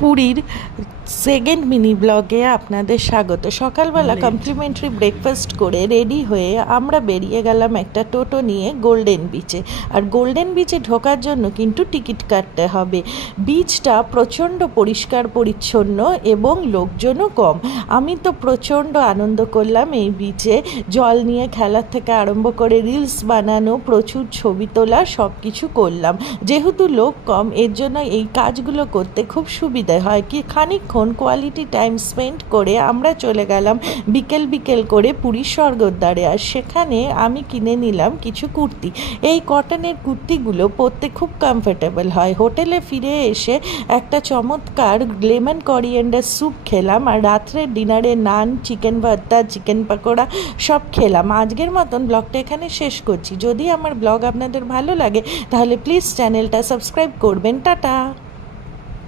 পুরীর second mini ব্লগে আপনাদের স্বাগত। সকালবেলা কমপ্লিমেন্টারি ব্রেকফাস্ট করে রেডি হয়ে আমরা বেরিয়ে গেলাম একটা টোটো নিয়ে গোল্ডেন বিচে। আর গোল্ডেন বিচে ঢোকার জন্য কিন্তু টিকিট কাটতে হবে। বিচটা প্রচণ্ড পরিষ্কার পরিচ্ছন্ন এবং লোকজনও কম। আমি তো প্রচণ্ড আনন্দ করলাম এই বিচে, জল নিয়ে খেলার থেকে আরম্ভ করে রিলস বানানো, প্রচুর ছবি তোলা, সব কিছু করলাম। যেহেতু লোক কম, এর জন্য এই কাজগুলো করতে খুব সুবিধে হয়। কি খানিকক্ষণ কোয়ালিটি টাইম স্পেন্ড করে আমরা চলে গেলাম বিকেল করে পুরীর স্বর্গদ্বারে। আর সেখানে আমি কিনে নিলাম কিছু কুর্তি। এই কটনের কুর্তিগুলো পরতে খুব কমফোর্টেবল হয়। হোটেলে ফিরে এসে একটা চমৎকার লেমন করিয়েন্ডার স্যুপ খেলাম, আর রাত্রের ডিনারে নান, চিকেন ভর্তা, চিকেন পকোড়া সব খেলাম। আজকের মতন ব্লগটা এখানে শেষ করছি। যদি আমার ব্লগ আপনাদের ভালো লাগে তাহলে প্লিজ চ্যানেলটা সাবস্ক্রাইব করবেন। টাটা।